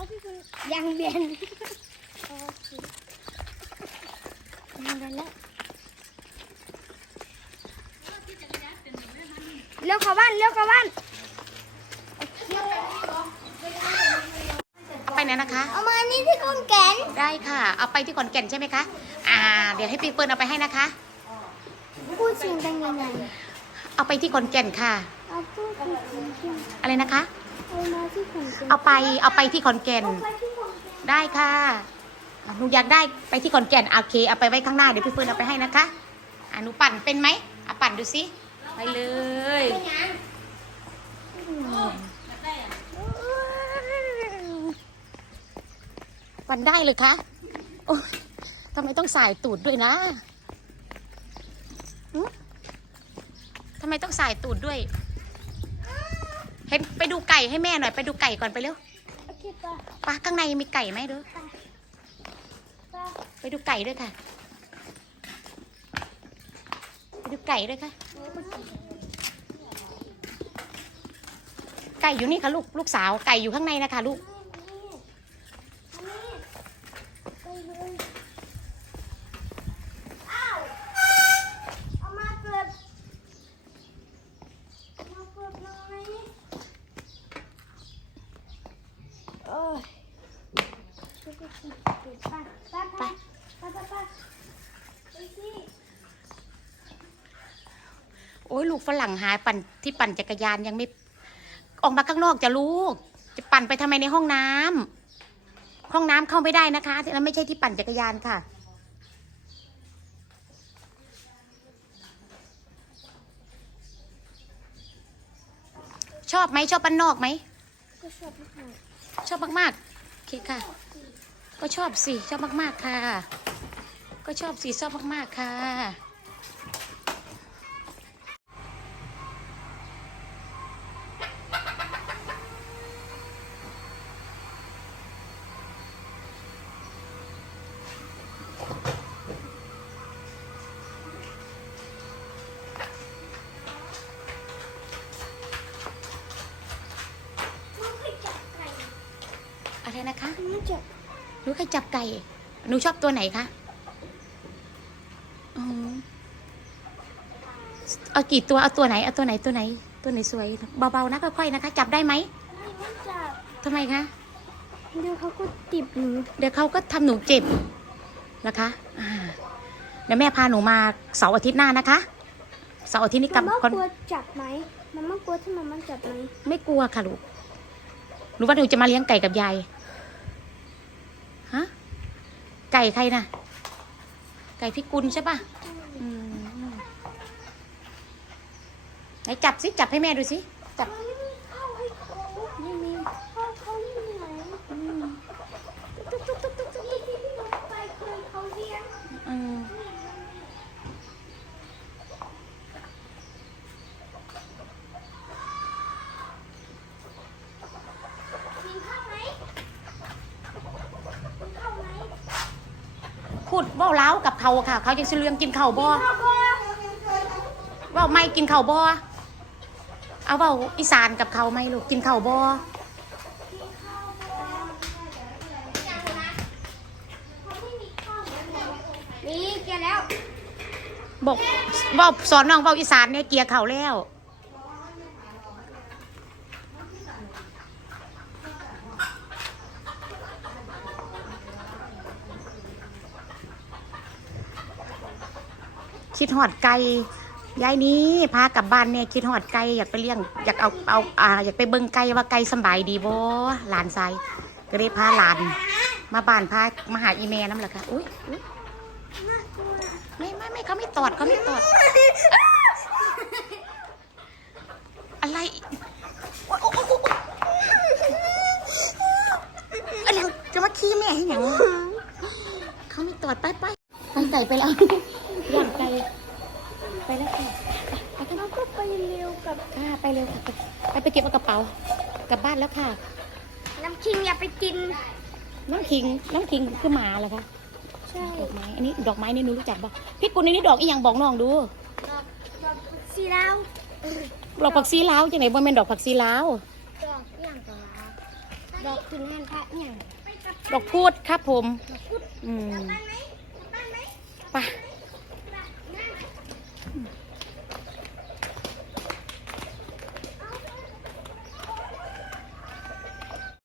าพี่คุณยังเบียนโอเคยังเบียนแล้วเร็วเข้าบ้านเร็วเข้าบ้านไปไหนนะคะ เอามานี่ที่ก้นแกนได้ค่ะ เอาไปที่ขอนแก่นใช่ไหมคะ อ่า เดี๋ยวให้ปีเปิ้ลเอาไปให้นะคะ พูดเสียงดังยังไงเอาไปที่ขอนแก่นค่ะเอาพูดเสียงดังอะไรนะคะ เอามาที่ก้นแกนเอาไปเอาไปที่ขอนแก่นเอาไปที่ก้นแกนได้ค่ะอะหนูอยากได้ไปที่ขอนแก่นโอเคเอาไปไว้ข้างหน้าเดี๋ยวพี่เฟิร์นเอาไปให้นะคะอะหนูปั่นเป็นไหมอะปั่นดูสิไปเลยเป็นยัง ปั่นได้เลยคะโอ๊ยทำไมต้องสายตูดด้วยนะหึทำไมต้องสายตูดด้วย เห็นไปดูไก่ให้แม่หน่อยไปดูไก่ก่อนไปเร็วโอเคป่ะป้าข้างในมีไก่ไหมเด้อป่ะไปดูไก่ด้วยค่ะ ไปดูไก่ด้วยค่ะ ไก่อยู่นี่ค่ะลูกลูกสาวไก่อยู่ข้างในนะคะลูก ไปเลยอ้าวเอามาเปิดเอามาเปิดหน่อยโอ้ยช่วยกันสิ ไปไปไปไปไปไปไปสิโอ้ยลูกฝรั่งหายปั่นที่ปั่นจักรยานยังไม่ ออกมาข้างนอกจะลูก จะปั่นไปทำไมในห้องน้ำห้องน้ำเข้าไม่ได้นะคะที่นั้นไม่ใช่ที่ปั่นจักรยานค่ะชอบไหมชอบบ้านนอกไหมก็ชอบมากชอบมากๆโอเคค่ะ ก็ชอบสิชอบมาก ๆ ค่ะ ก็ชอบสิชอบมาก ๆ ค่ะๆมันไม่จับไก่อะไรนะคะ มันไม่จับห นูเคยจับไก่ หนูชอบตัวไหนคะอ๋อเอากี่ตัว เอาตัวไหน เอาตัวไหน ตัวไหน ตัวไหนสวย เบาๆนะค่อยๆนะคะ จับได้ไหมมันไม่จับทำไมคะ เดี๋ยวเขาก็ติบหนู เดี๋ยวเขาก็ทำหนูเจ็บนะคะอ่าเดี๋ยวแม่พาหนูมาเสาร์อาทิตย์หน้านะคะ เสาร์อาทิตย์นี้กลัมับนไม่คอนกลัวจับไหมมันไม่กลัวถ้ามันมันจับไหมไม่กลัวค่ะลูกหนูว่าหนูจะมาเลี้ยงไก่กับยายฮะ ไก่ใครน่ะไก่พี่กุลใช่ปะไหนจับสิ จับให้แม่ดูสิ จับ มันไม่มีข้าวให้เขาไม่มีข้าวเขาอยู่ไหน อืม ตุ๊กตุ๊กตุ๊กตุ๊กตุ๊กที่พี่ลงไปเคยเขาเลี้ยง อืม กินข้าวไหมกินข้าวไหม พูด เว่าเล้าวกับเขาค่ะ เขายังสิเลี้ยงกินข้าวบ่ข้าวบ่เว่าไม่กินข้าวบ่เอาเว่าอีสานกับเขาไหมลูกกินข้าวบ่นี่แกแล้ว บอกเว่าสอนน้องเว่าอีสานเนี่ยเกลียเขาแล้ว คิดหอดไก่ยายนี้พากลับบ้านเนี่ยคิดหอดไก่อยากไปเลี้ยงอยากเอาเอาอ่าอยากไปเบิ่งไก่ว่าไก่สบายดีบ่หลานชายก็เลยพาหลาน มาบ้านพามาหาอีแม่น้ำแหละค่ะอุ้ยไม่ไม่ไม่เขาไม่ตอดเขาไม่ตอด อะไรอะไรจะมาขี้แม่ให้หยังเขาไม่ตอดไปไปไปไก่ไปแล้ว ไปแล้วค่ะไปไปกันแล้วก็ไปเร็วกับค่ะไปเร็วค่ะไปไปไปเก็บเอากระเป๋ากลับบ้านแล้วค่ะ น้ำคิงอย่าไปกิน น้องคิงน้องคิงคือหมาเหรอคะใช่ดอกไม้อันนี้ดอกไม้นี่หนูรู้จักปะพี่กุลนี่ดอกอีหยังบอกน้องดู ดอกดอกสีดาวดอกผักซีลาวจังไหนบ่แม่นดอกผักซีลาวดอกอย่างกับลาวถ้าดอกคุณนั่นพระเนี่ยดอกพูดครับผมอืมบ้านไหมบ้านไหมไป